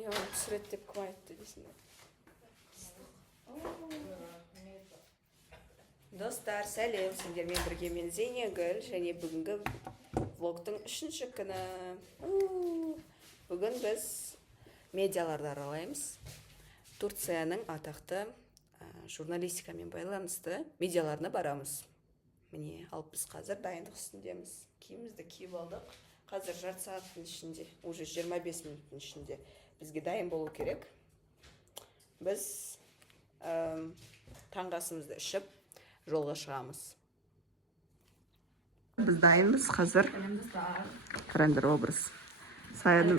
Yo, түсіреді деп кім айтты дейсің. Достар, сәлем, сендермен бірге мен Зейнегүл, және бүгінгі влогтың 3-ші күні. Бүгін біз медиаларды аралаймыз. Турцияның атақты журналистикамен байланысты медиаларына барамыз. Міне, алып біз қазір дайындық үстіндеміз. Киімімізді киіп алдық. Қазір жарты сағаттың ішінде, уже 25 минуттың ішінде бізге дайын болу керек. Біз таңғы асымызды ішіп, жолға шығамыз. Біз дайынбыз қазір. Қараңдар образ. Саяның...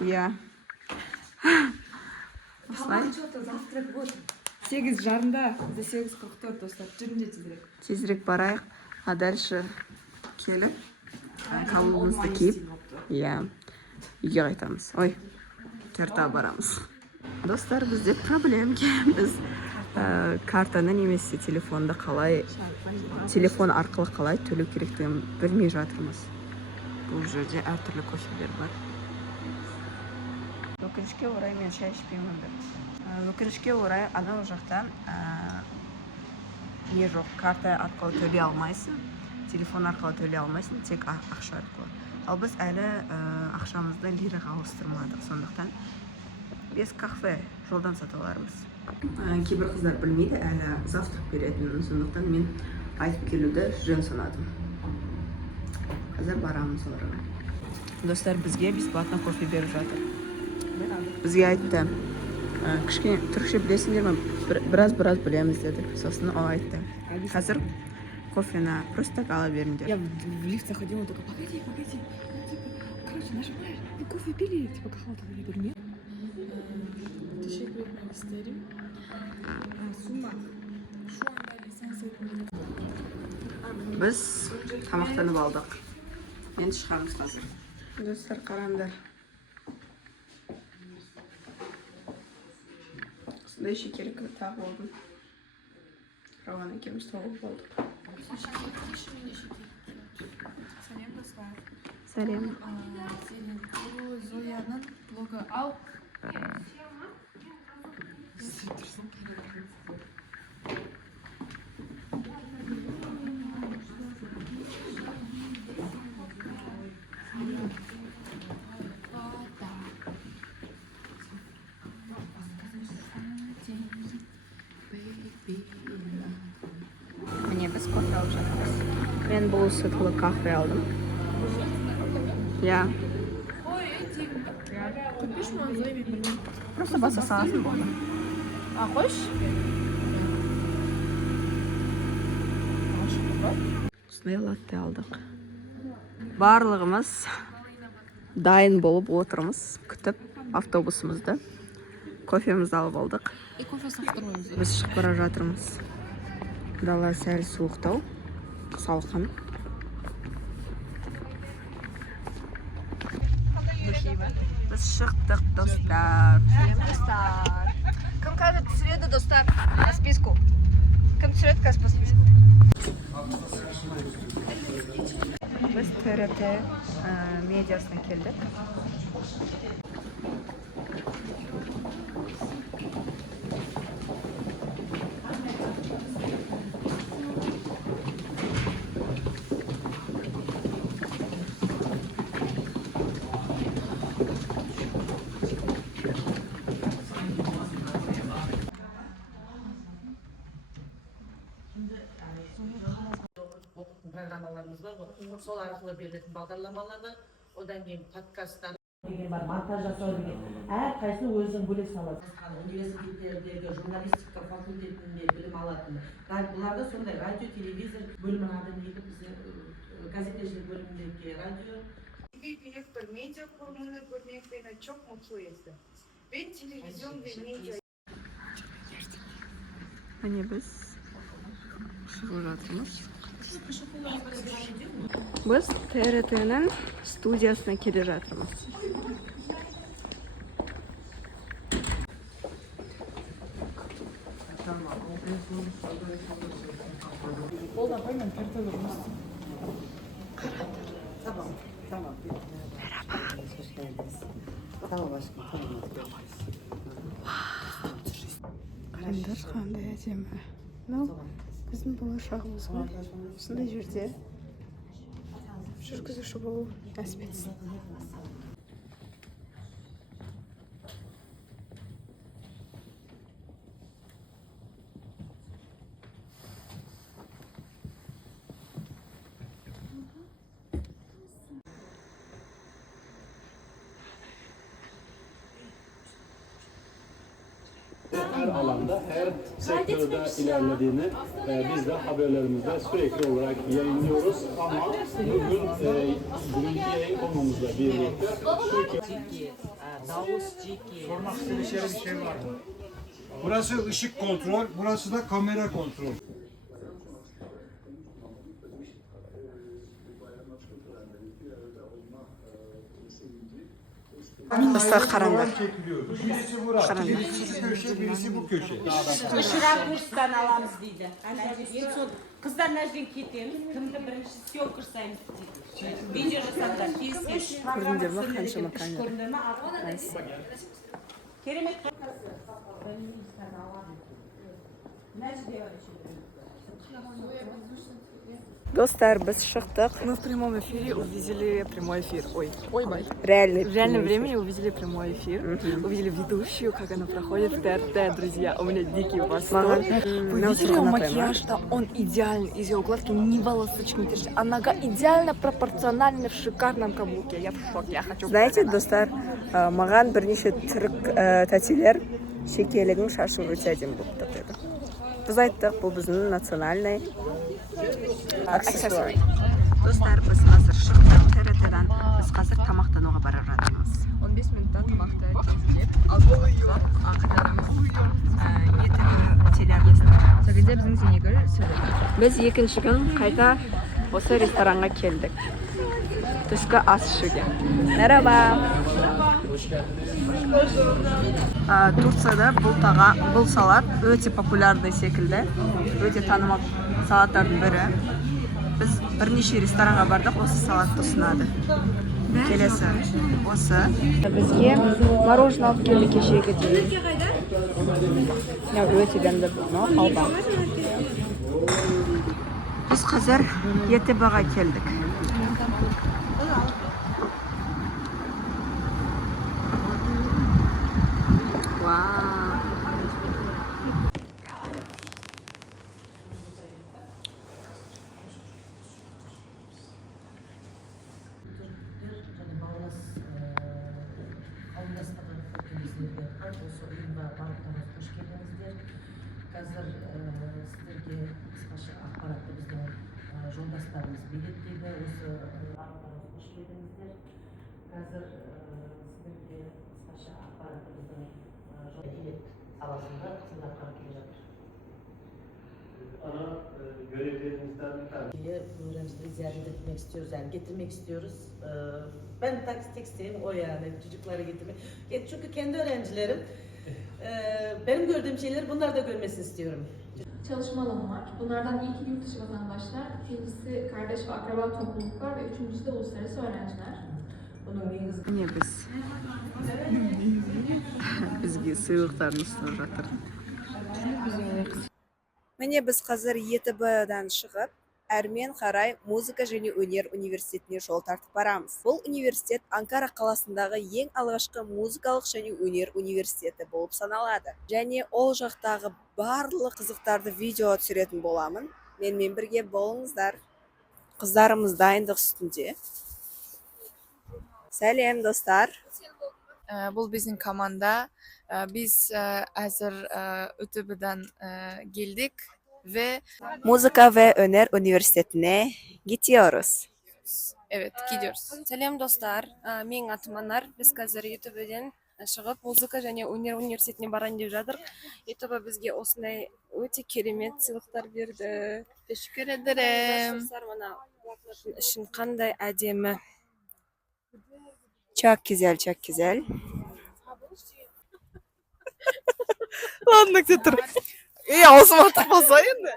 Иә. Осылай. 8:30, за 8:44 достар. Жүрінде тезірек. Тезірек барайық. А дальше келіп, кабылымызды киіп, иә, үйге қайтамыз. Ой, төртті барамыз. Достар, бізде проблемке. Біз картаны немесе телефонды қалай, телефон арқылы қалай төлеу керектігін білмей жатырмыз. Бұл жерде әртүрлі кофелер бар. Өкінішке орай мен шай ішпеймін. Өкінішке орай анау жақта не жоқ, карта арқылы төлей алмайсың, телефон арқылы төлей алмайсың, тек ақша арқылы. Ал біз әлі ақшамызды лираға ауыстырмадық, сондықтан без кафе жолдан сатып алармыз. Кейбір қыздар білмейді, әлі завтрак беретінін, сондықтан мен айтып келуді жөн санадым. Қазір барамыз оларға. Достар, бізге бесплатно кофе беріп жатыр. Бізге айтты, кішкене түркше білесіңдер ме? Біраз білеміз деді. Сосын ол айтты. Қазір кофені просто так ала беріңдер. Я в лифт заходила, только погоди. Короче, нажимаешь, вы кофе пили? Типа, кахалта. Я говорю, нет. Teşekkür etmek isterim. Sumak. Şu anda lisans eğitiminde. Біз тамақтанып алдық. Енді шығамыз қазір. Достар, қараңдар. Осындай шекерік тағы болдым. Рауан екеуміз тауып болдық. Сәлем достар. Сәлем. Бұл Зояның блогы. Ал. Міне біз кофе алып жатырмыз. Мен бұл сүтлі кафе алдым. Я. Купиш ма Зоя мен білмеймін. Просто баса саласың болды. А, қойш? Осындай латте алдық. Барлығымыз дайын болып отырмыз. Күтіп автобусымызды. Кофемізді алып алдық. И кофе со второй. Біз шығып бара жатырмыз. Дала сәл суықтау, салқын. Біз шықтық, достар. Достар. Кім қазір түсіреді, достар? По списку. Кім түсіреді қазір по списку? Біз ТРТ медиасына келдік. Программаларымыз бар ғой, сол арқылы берілетін бағдарламаларды, одан кейін подкасттар деген бар, монтаж жасау деген. Әрқайсысы өзінің бөлек саласы. Университеттердегі журналистика факультетінде білім алатын. Бұларда сондай радио, телевизор бөлімін адам етіп бізде газетешілік бөліміндегі радио. Директор медиа құрмыны көрмекпені çok mutlu ettim. Ve televizyon ve medya. Міне біз шығып жатырмыз. Біз ТРТ-нің студиясына келе жатырмыз. Merhaba. Sağ ol aşkım. Қараңдар қандай әдемі. Мынау біздің болашағымыз ғой. Осындай жерде жүргізуші болу нәсіп етсін. Her alanda, her sektörde ilerlediğini biz de haberlerimizde sürekli olarak yayınlıyoruz. Ama bugünkü yayın konumuzla birlikte Türkiye... Sormak istediği bir şey var mı? Burası ışık kontrol, burası da kamera kontrol. Dostlar қараңдар. Birisi burası, birisi bu köşe, birisi bu köşe. Işırak kurstan alamız deydi. En son kızlar Necdin ketemiz. Kimde birinci yok kırsayımız deydi. Video жасаңдар, келіскеш. Көрдіңдер ме қаншама камера? Көрдіңдер ме? Керемет. Достар, біз шықтық. Мы в прямом эфире увидели прямой эфир. Ой, бай. Реальный В реальном времени увидели прямой эфир. Увидели ведущую, как она проходит в ТРТ, друзья. У меня дикий восторг. Вы видели ее макияж-то? Он идеальный. Из ее укладки ни волосочки не торчат. А нога идеально пропорциональна в шикарном каблуке. Я в шоке. Я хочу... Знаете, достар, маған бірнеше түрік тәтелер шекелігің шашың өте әдемі болып тұр деді. Біз айттық, бұл біздің национальный аксессуар. Достар, біз қазір шықтық ТРТ-дан. Біз қазір тамақтануға бара жатырмыз. 15 минуттан тамақты кездеп, ақырдарымыз Сол кезде біздің Зейнегүл сөйледі. Біз екінші күн қайта осы ресторанға келдік. Түскі ас ішуге. Merhaba. Турцияда бұл салат өте популярный секілді. Өте танымал салаттардың бірі. Біз бірнеше ресторанға бардық, осы салатты ұсынады. Келесі осы. Бізге мороженое алып келді кешегі дейін. Өте дәмді бұл, халва. Біз қазір ЕТБ-ға келдік. Қазір сіздерге қысқаша ақпаратты біздің жолдастарымыз билеттейді. Осы ақпаратты қош келдіңіздер. Қазір сіздерге қысқаша ақпаратты біздің жолдастарымыз саласында қызмет атқарып келе жатыр. ana görevlerimizden bir tanesi. Öğrencileri ziyaret etmek istiyoruz, yani getirmek istiyoruz. Ben tek isteğim o yani, çocukları getirmek. Çünkü kendi öğrencilerim, benim gördüğüm şeyleri bunlar da görmesini istiyorum. Çalışma alanı var. Bunlardan ilki yurt dışı vatandaşlar, ikincisi kardeş ve akraba topluluklar ve üçüncüsü de uluslararası öğrenciler. Bunun негізі Міне бізге сыйлықтарын ұсынып жатыр. Міне біз қазір ЕТБ-дан шығып, әрмен қарай музыка және өнер университетіне жол тартып барамыз. Бұл университет Анкара қаласындағы ең алғашқы музыкалық және өнер университеті болып саналады. Және ол жақтағы барлық қызықтарды видео түсіретін боламын. Менімен бірге болыңыздар. Қыздарымыз дайындық үстінде. Сәлем, достар. Бұл біздің команда. Biz hazır ÖTB'den geldik ve Muzika ve Öner Üniversiteti'ne gidiyoruz. evet gidiyoruz. Сәлем достар, менің атым Анар. Біз қазір ютубеден шығып музыка және өнер университетіне барайын деп жатыр. ютуба бізге осындай өте керемет сыйлықтар берді. Teşekkür ederim. Мына блокноттың ішін қандай әдемі. Çok güzel, çok güzel. Ладно, где-то. Ağzıma tıkmasayın da.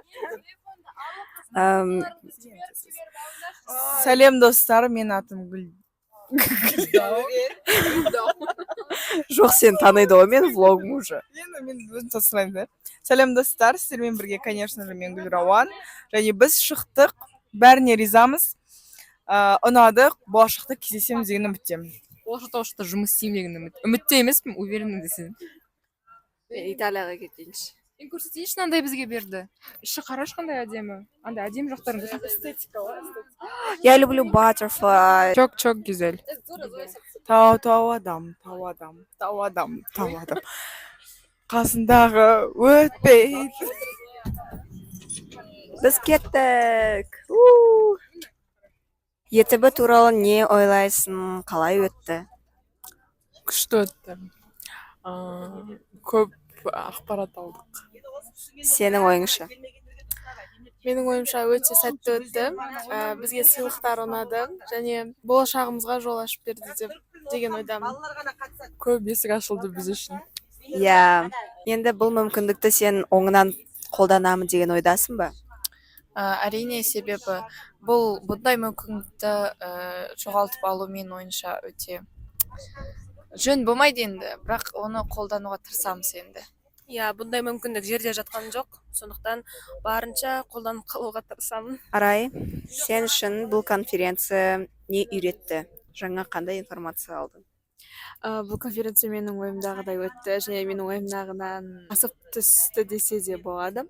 Сәлем достар, мен атым Жоқ, сен таниды ғой мен влогым уже. Мен өзім тасымаймын. Сәлем достар, сіздермен бірге, конечно же, мен Гүлрауан. Және біз шықтық, бәріне ризамыз. Ұнадық, болашақта кездесеміз деген үміттемін. Болашақта жұмыс істеймін деген үмітте емеспін, уверенмін десең. Италияға кетейінші. Мен көрсетейінші, мынандай бізге берді. Іші қарашы қандай әдемі. Андай әдемі жақтарын Эстетика ғой. Я люблю butterfly. Çok güzel. Тау адам. Қасындағы өтпейді. Біз кеттік. ЕТБ туралы не ойлайсың? Қалай өтті? Күшті өтті. Көп ақпарат алдық. Сенің ойыңша? Менің ойымша өте сәтті өтті. Бізге сыйлықтар ұнады және болашағымызға жол ашып берді деген ойдамын. Көп есік ашылды біз үшін. Иә, енді бұл мүмкіндікті сен оңынан қолданамын деген ойдасың ба? Әрине, себебі бұндай мүмкіндікті жоғалтып алу менің ойымша өте жөн болмайды енді, бірақ оны қолдануға тырысамыз енді. Иә, бұндай мүмкіндік жерде жатқан жоқ, сондықтан барынша қолданып қалуға тырысамын. Арай, сен үшін бұл конференция не үйретті? Жаңа қандай информация алдың? Бұл конференция менің ойымдағыдай өтті және менің ойымдағыдан асып түсті десе де болады.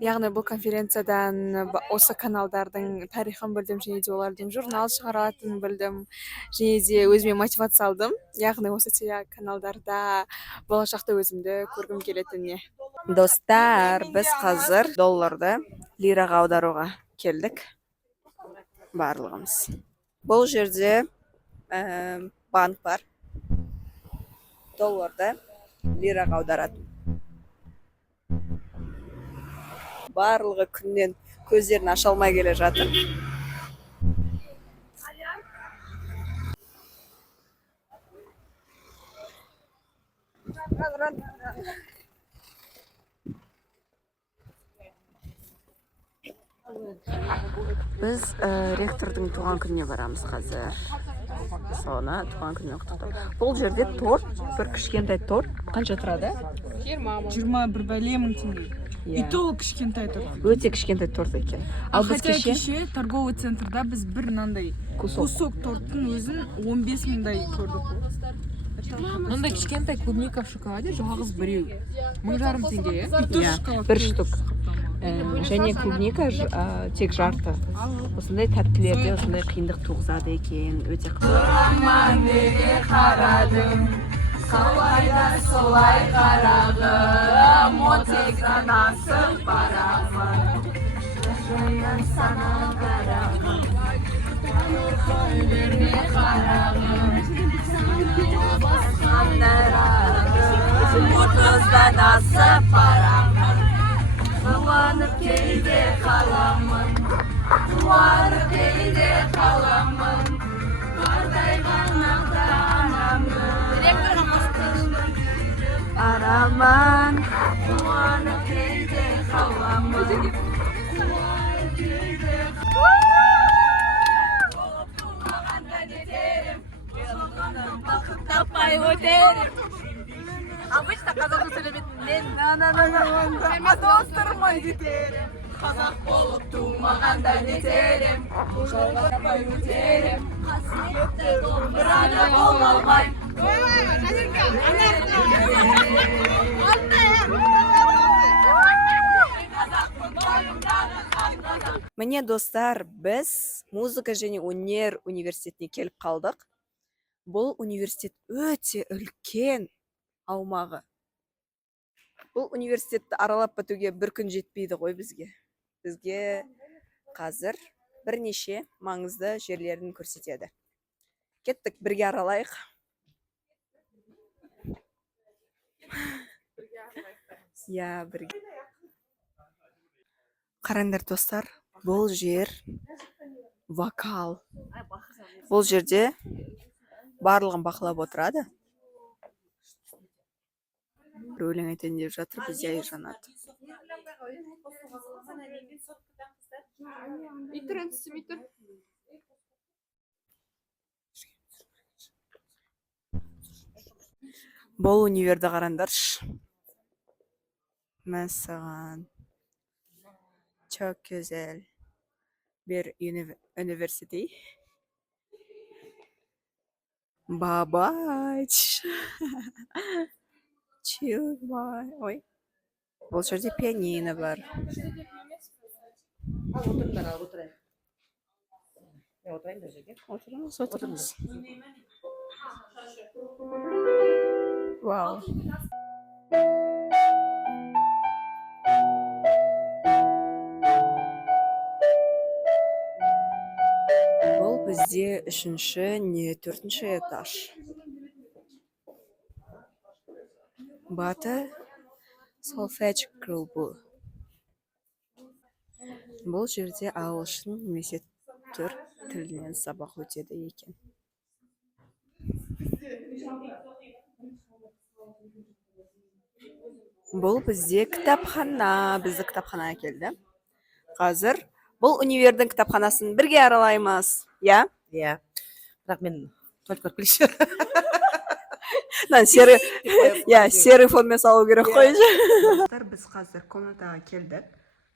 Яғни бұл конференциядан осы каналдардың тарихын білдім және де олардың журнал шығаратынын білдім және де өзіме мотивация алдым. Яғни осы телеканалдарда болашақта өзімді көргім келетініне. Достар, біз қазір долларды лираға аударуға келдік. Барлығымыз. Бұл жерде банк бар. Долларды лираға аударады. Барлығы күннен көздерін аша алмай келе жатыр. Біз ректордың туған күніне барамыз қазір. Соны туған күніне құттықтау. Бұл жерде торт, бір кішкентай торт. Қанша тұрады? 21 бәле мың теңге. И то кішкентай торт. Өте кішкентай торт екен. Ал біз Хотя кеше кеше торговый центрда біз бір мынандай кусок торттың өзін 15 мыңдай көрдік. Мынандай кішкентай клубника в шоколаде жалғыз біреу. 1500 теңге, иә, бір штук. Және клубника тек жарты. Осындай тәттілерде осындай қиындық туғызады екен. Өте қызық. Қалайда солай қарағым, отекдан асып барамын. Жайын сана қарағым, берме қарағым. Сана басқан нәрағым, отыздан асып барамын. Қуанып кейде қаламын, қуанып кейде қаламын. Қартайған ата-анамның араман, қуанып кейде қаламын. Туғанда нетерім, жылғаным бақыт таппай өтерім. Обычно қазақша сөйлемейтін мен достырмай кетерім. Қазақ болып тумағанда нетерім, жолға таппай өтерім. Қасиетті домбыраны қол алмай. Міне достар, біз музыка және өнер университетіне келіп қалдық. Бұл университет өте үлкен аумағы. Бұл университетті аралап бітуге бір күн жетпейді ғой бізге. Бізге қазір бірнеше маңызды жерлерін көрсетеді. Кеттік, бірге аралайық. Я, бірге. Қараңдар достар, бұл жер вокал. Бұл жерде барлығын бақылап отырады. Бір өлең айтайын деп жатыр, бізде Айжанат. Бұл универді қарандаршы. Мәсаған. Çok güzel bir üniversite. Babaç. Чувай. Ой. Бұл жерде пианино бар. Al oturun al oturayım. Ya oturayım da жерге. Отырыңыз, отырыңыз. Вау. Бұл бізде үшінші не төртінші этаж. Баты солфедж клубы. Бұл жерде ағылшын немесе түрік тілінен сабақ өтеді екен. Бұл бізде кітапхана. Бізді кітапханаға келді. Қазір бұл универдің кітапханасын бірге аралаймыз. Я? Ya. Бірақ мен только келші. Серый фонмен салу керек қой. Біз қазір комнатаға келдік.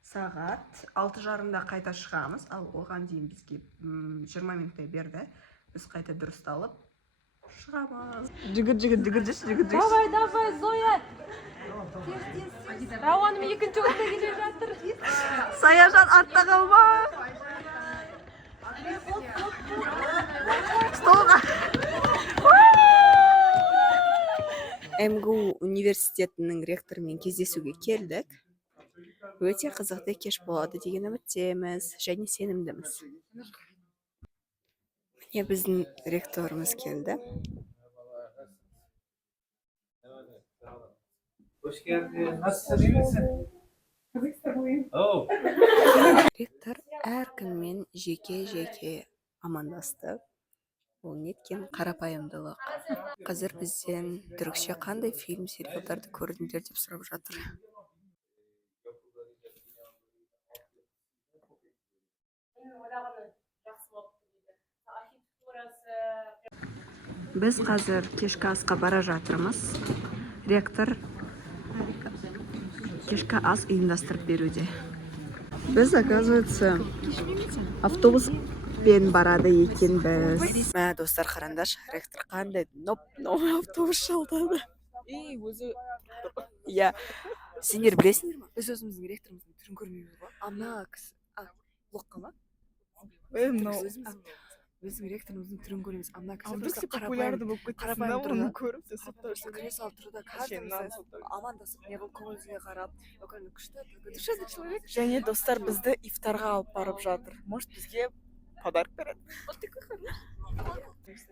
Сағат 6:30-да қайта шығамыз. Ал оған дейін бізге 20 минуттай берді. Біз қайта дұрысталып шығамыз. Жігіт. Давай, Зоя. Рауаным екінші орында келе жатыр. Саяжан артта қалма. Столға. МГУ университетінің ректорымен кездесуге келдік. Өте қызықты кеш болады деген үміттеміз және сенімдіміз. Міне біздің ректорымыз келді. Hoş geldin. Nasılsın? İyi misin? Oh. Ректор әркіммен жеке амандасты. Ол неткен қарапайымдылық. Қазір бізден түрікше қандай фильм, сериалдарды көрдіңдер деп сұрап жатыр. Біз қазір кешкі асқа бара жатырмыз. Ректор кешкі ас ұйымдастырып беруде. Біз, оказывается, автобуспен барады екенбіз. Мә, достар, қараңдаршы, ректор қандай автобус жалдады. Өзі Иә. Сендер білесіңдер ма? Біз өзіміздің ректорымыздың түрін көрмейміз ғой. Ана кісі. Лоққа ма? Біздің ректорымыздың түрін көреміз. Ана кісі просто популярды болып кетсін, оны көріп кресло отырды. Амандасып, не бұл көңіліне қарап. Күшті человек. және достар бізді ифтарға алып барып жатыр. Может, бізге подарок береді.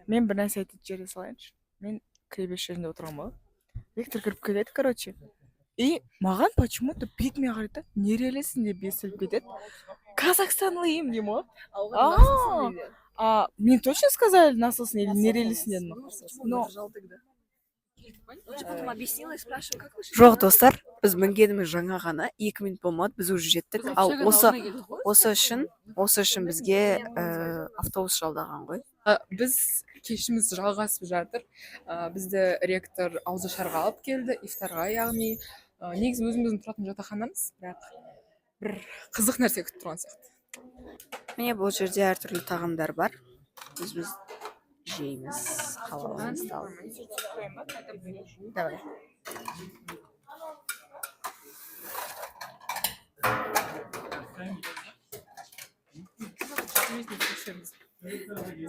Мен бір нәрсе айтып жібере салайыншы. Мен кіребеш жерінде отырамын ба. Ректор кіріп келеді, короче. И маған почему-то бетіме қарайды. Нерелесің деп естіліп кетеді. Казахстанлıyım деймін ғой. Мне точно сказали, насылсың или нерелесің дедім. Но Потом объяснила и спрашиваю, как вы жоқ, достар, біз мінгеніміз жаңа ғана 2 минут болмады, біз уже жеттік. Ал осы үшін бізге автобус жалдаған ғой. Біз кешіміз жалғасып жатыр. Бізді ректор ауызашарға алып келді, ифтарға, яғни негізі өзіміздің тұратын жатақханамыз, бірақ бір қызық нәрсе күтіп тұрған сияқты. Міне бұл жерде әртүрлі тағамдар бар. Біз жейміз, қалауымызды алып. Давай.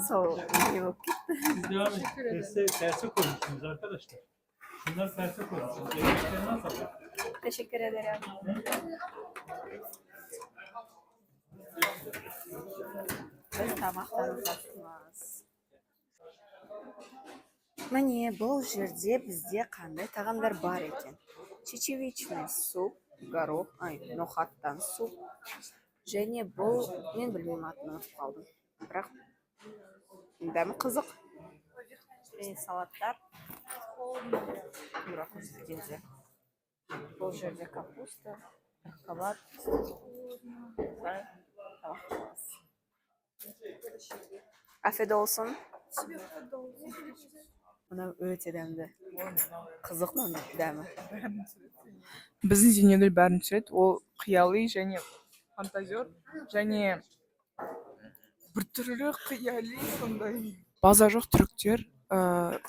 Сол, не болып кетті. Siz devam edin. Terse koymuşsunuz arkadaşlar. Şunlar terse koymuşsunuz. Yemekleri nasıl? Teşekkür ederim. Біз тамақтанамыз. Міне бұл жерде бізде қандай тағамдар бар екен. Чечевичный суп, горох, нохаттан суп. Және бұл, мен білмеймін атын ұмытып қалдым. Бірақ дәмі қызық. Және салаттар. Тура көрсеткенде. Бұл жерде капуста, кабат. Afiyet olsun. мына өте дәмді қызық дәмі. Біздің Зейнегүл бәрін түсіреді. Ол қияли және фантазер және біртүрлі қияли сондай. База жоқ түріктер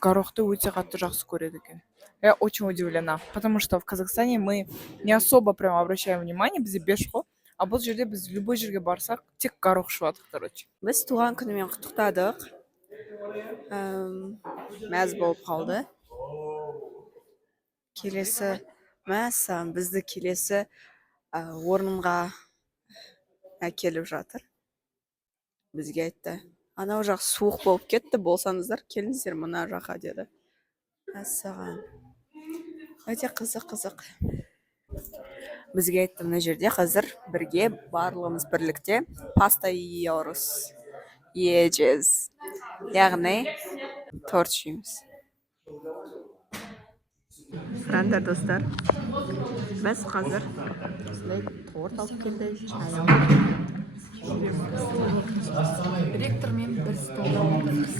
горохты өте қатты жақсы көреді екен. Я очень удивлена, потому что в Казахстане мы не особо прям обращаем внимание, бізде беш қой. А бұл жерде біз любой жерге барсақ, тек горох ішіп короче. Біз туған күнімен құттықтадық. Мәз болып қалды. Келесі мәссам, бізді келесі орынға әкеліп жатыр. Бізге айтты. Анау жақ суық болып кетті, болсаңыздар, келіңіздер мына жаққа деді. Мәссаған. Өте қызық. Бізге айтты, мына жерде қазір бірге барлығымыз бірлікте паста жейміз. Яғни торт жейміз. Сұраңдар достар. Біз қазір торт алып келді, шай алып. Ректормен бір столда отырмыз.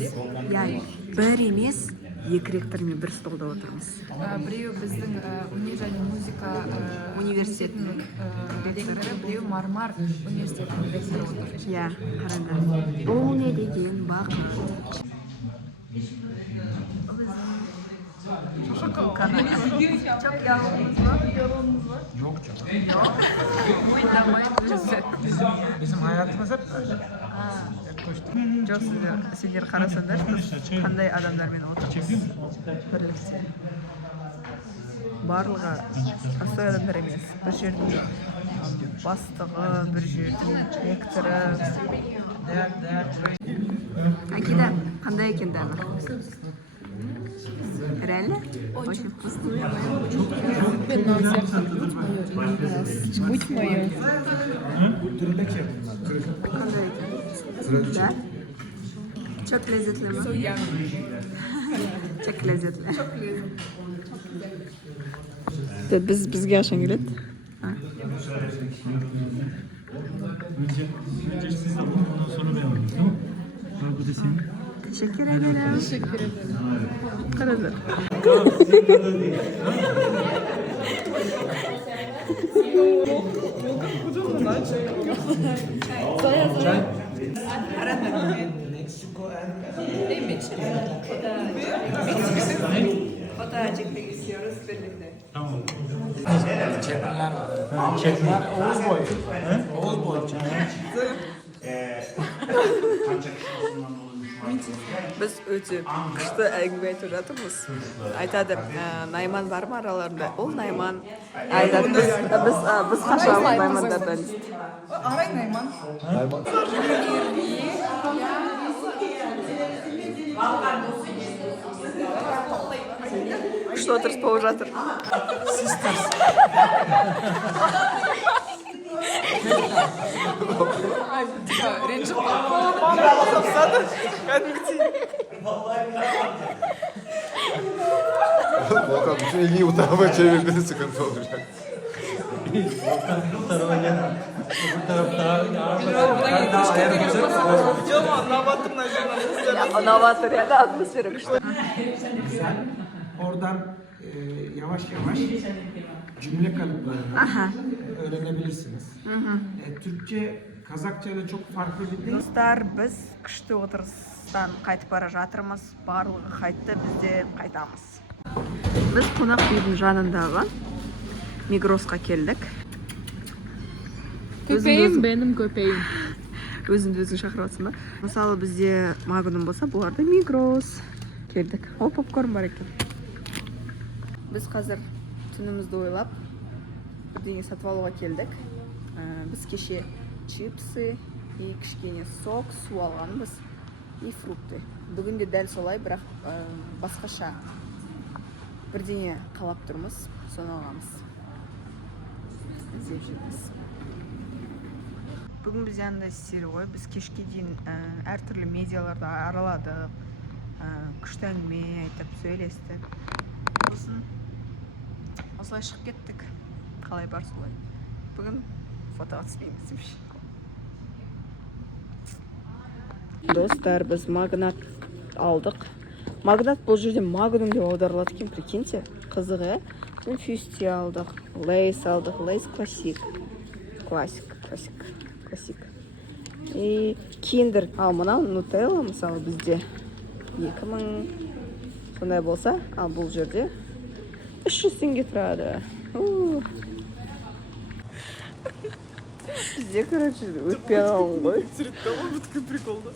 Яғни бір емес, екі ректормен бір столда отырмыз. Біреу біздің өнер және музыка университетінің ректоры, біреу Мармар университетінің ректоры отыр. Иә, қараңдар. Бұл не деген бақыт. Çok yalnız mı? Yok canım. Ойнамай Bizim hayatımız hep böyle. Жоқ, сендер қарасаңдар, қандай адамдармен отырмыз. Бірлікте. Барлығы астой адамдар емес. Бір жердің бастығы, бір жердің ректоры. Акида, қандай екен дәмі? Реально? Очень вкусно. Будь моё. Қандай екен? Да? Çok lezzetli mi? Çok lezzetli. Bizge aşan geledi. Önce siz de ondan sonra ben alayım, tamam? Bu da senin. Teşekkür ederim. Karadır. Foto çekmek istiyoruz birlikte. Tamam. Çekler Oğuz boyu. Oğuz boyu. Biz өте күшті әңгіме айтып жатырмыз. Айтады, Найман бар ма араларында? Ол Найман. Айтады, біз қашамыз Наймандардан. Арай Найман. Күшті отырыс болып жатыр. Ренжіп Volkan bütün ilgiyi bu tarafa çevirdiğinde sıkıntı olacak. Bu tarafa gel. Bu tarafta Novatör ya da atmosferi күшті. Oradan yavaş yavaş cümle kalıplarını öğrenebilirsiniz. Türkçe, Kazakça ile çok farklı bir dil. Достар, біз күшті отырыстан қайтып бара жатырмыз. Барлығы қайтты, біз де қайтамыз. Біз қонақ үйдің жанындағы Мигросқа келдік. Köpeğim benim köpeğim. Өзіңді өзің шақырып жатсың ба? Мысалы бізде Магнум болса, бұларда Мигрос. Келдік. Ол попкорн бар екен. Біз қазір түнімізді ойлап бірдеңе сатып алуға келдік. Біз кеше чипсы и кішкене сок, су алғанбыз и фрукты. Бүгін де дәл солай, бірақ басқаша бірдеңе қалап тұрмыз, соны алғанбыз. Іздеп жүрміз. Бүгін біз янда істері ғой, біз кешке дейін әртүрлі медиаларды араладық, күшті әңгіме айтып сөйлестік. Осылай шығып кеттік. Қалай бар солай. Бүгін фотоға түспейміз демеш. Достар, біз магнат алдық. Магнат бұл жерде магнум деп аударылады екен, прикиньте. Қызық, е? Мен фюсти алдық, лейс алдық, лейс классик. Классик. И киндер. Ал мынау нутелла, мысалы бізде 2000 сондай болса, ал бұл жерде 300 теңге тұрады. Бізде, короче, өтпей қалған ғой. Түсіреді ғой, бұл приколды.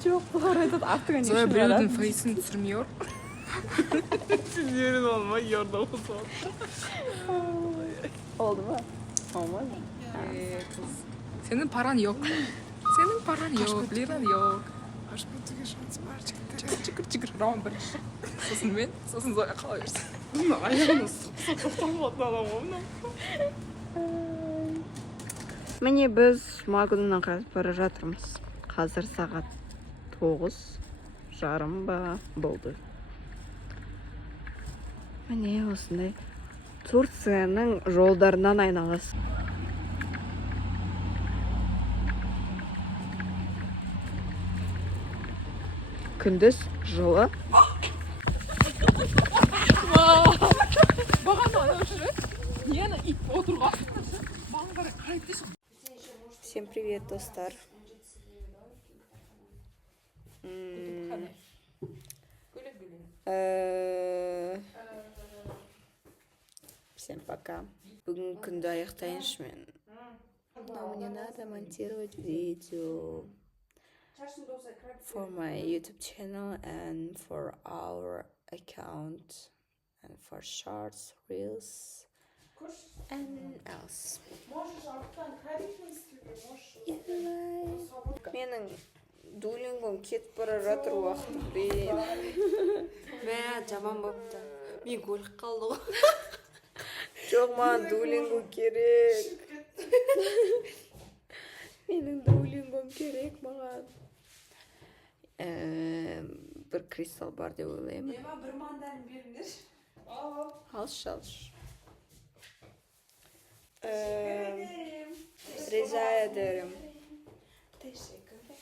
Жоқ, бұлар айтады, артыңа не Sonra үшін біреудің жарады? фейсін түсірмейор. Сенерін olmay yorda olsa. Oldu mu? Olmadı. Kız. Senin paran yok. Senin paran yok, liran yok. Ашпутыға шанс бар, жігіттер. Рауан бір. Сосын мен, сосын Зоя қала берсін. Бұны аяғына тоқталып аталам ғой. Міне біз магнумнан қайтып бара жатырмыз. Қазір сағат 9:30 ба болды. Міне осындай Турцияның жолдарынан айналасың. Күндіз жылы. Всем привет, достар. Всем пока. Бүгін күнді аяқтайыншы мен. Но мне надо монтировать видео for my YouTube channel and for our account and for shorts, reels and else. Менің дуйлингом кетіп бара жатыр уақыты, блин. Мә, жаман бопты. Мен көлік қалды ғой. Жоқ, маған дуйлингом керек. Менің дуйлингом керек маған. Бір кристалл бар деп ойлаймын. Ема бір мандарын беріңдер. Алшы. Rica ederim.